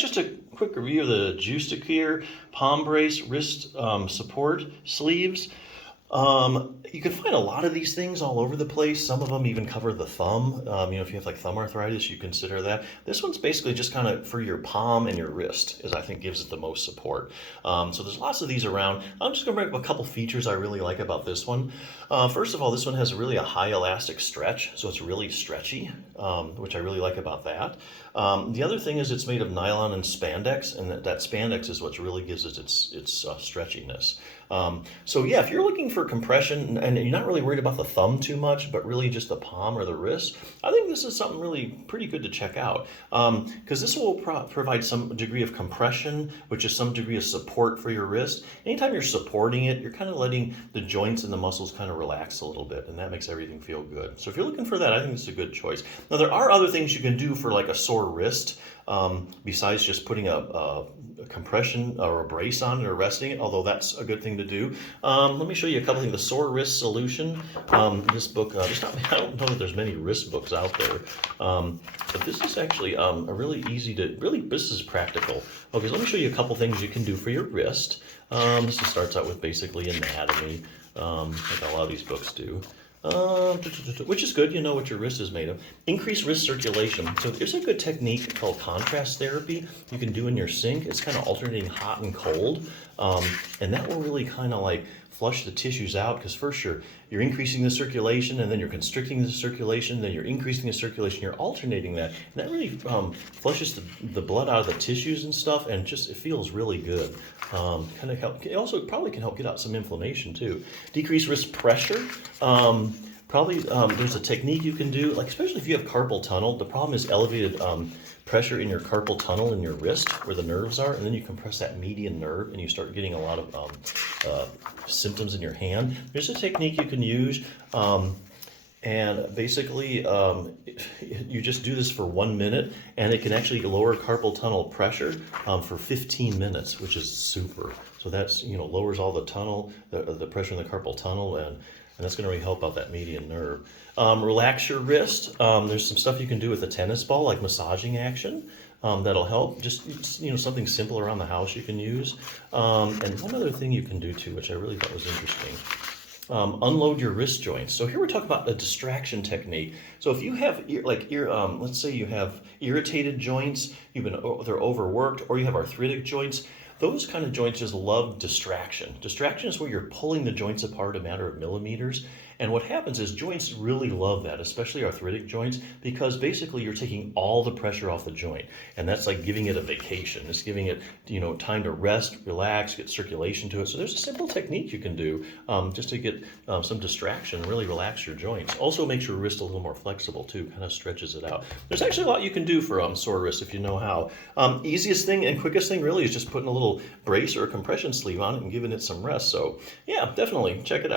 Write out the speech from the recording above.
just a quick review of the JUSDIQIR palm brace wrist support sleeves. You can find a lot of these things all over the place. Some of them even cover the thumb. If you have like thumb arthritis, you consider that. This one's basically just kind of for your palm and your wrist, is I think gives it the most support. So there's lots of these around. I'm just gonna bring up a couple features I really like about this one. First of all, this one has really a high elastic stretch, so it's really stretchy, which I really like about that. The other thing is it's made of nylon and spandex, and that spandex is what really gives it its stretchiness. So yeah, if you're looking for compression and you're not really worried about the thumb too much, but really just the palm or the wrist, I think this is something really pretty good to check out, because this will provide some degree of compression, which is some degree of support for your wrist. Anytime you're supporting it, you're kind of letting the joints and the muscles kind of relax a little bit, and that makes everything feel good. So if you're looking for that, I think it's a good choice. Now, there are other things you can do for like a sore wrist, besides just putting a compression or a brace on it or resting it, although that's a good thing to do. Let me show you a couple things. The Sore Wrist Solution. This book, I don't know that there's many wrist books out there, but this is actually a really easy to, this is practical. Okay, so let me show you a couple things you can do for your wrist. This just starts out with basically anatomy, like a lot of these books do. Which is good, you know what your wrist is made of. Increase wrist circulation. So there's a good technique called contrast therapy you can do in your sink. It's kind of alternating hot and cold, and that will really kind of like flush the tissues out, because first you're increasing the circulation, and then you're constricting the circulation, then you're increasing the circulation, you're alternating that, and that really flushes the blood out of the tissues and stuff, and just it feels really good. Kind of help. It also probably can help get out some inflammation too. Decrease wrist pressure. There's a technique you can do, like especially if you have carpal tunnel. The problem is elevated pressure in your carpal tunnel in your wrist where the nerves are, and then you compress that median nerve and you start getting a lot of symptoms in your hand. There's a technique you can use, and basically you just do this for 1 minute, and it can actually lower carpal tunnel pressure for 15 minutes, which is super. So that's, lowers all the pressure in the carpal tunnel, and that's going to really help out that median nerve. Relax your wrist. There's some stuff you can do with a tennis ball, like massaging action. That'll help. Just something simple around the house you can use. And one other thing you can do too, which I really thought was interesting. Unload your wrist joints. So here we're talking about a distraction technique. So if you have let's say you have irritated joints, they're overworked, or you have arthritic joints. Those kind of joints just love distraction. Distraction is where you're pulling the joints apart a matter of millimeters. And what happens is joints really love that, especially arthritic joints, because basically you're taking all the pressure off the joint. And that's like giving it a vacation. It's giving it, time to rest, relax, get circulation to it. So there's a simple technique you can do just to get some distraction, really relax your joints. Also makes your wrist a little more flexible too, kind of stretches it out. There's actually a lot you can do for sore wrists if you know how. Easiest thing and quickest thing really is just putting a little brace or a compression sleeve on it and giving it some rest. So yeah, definitely check it out.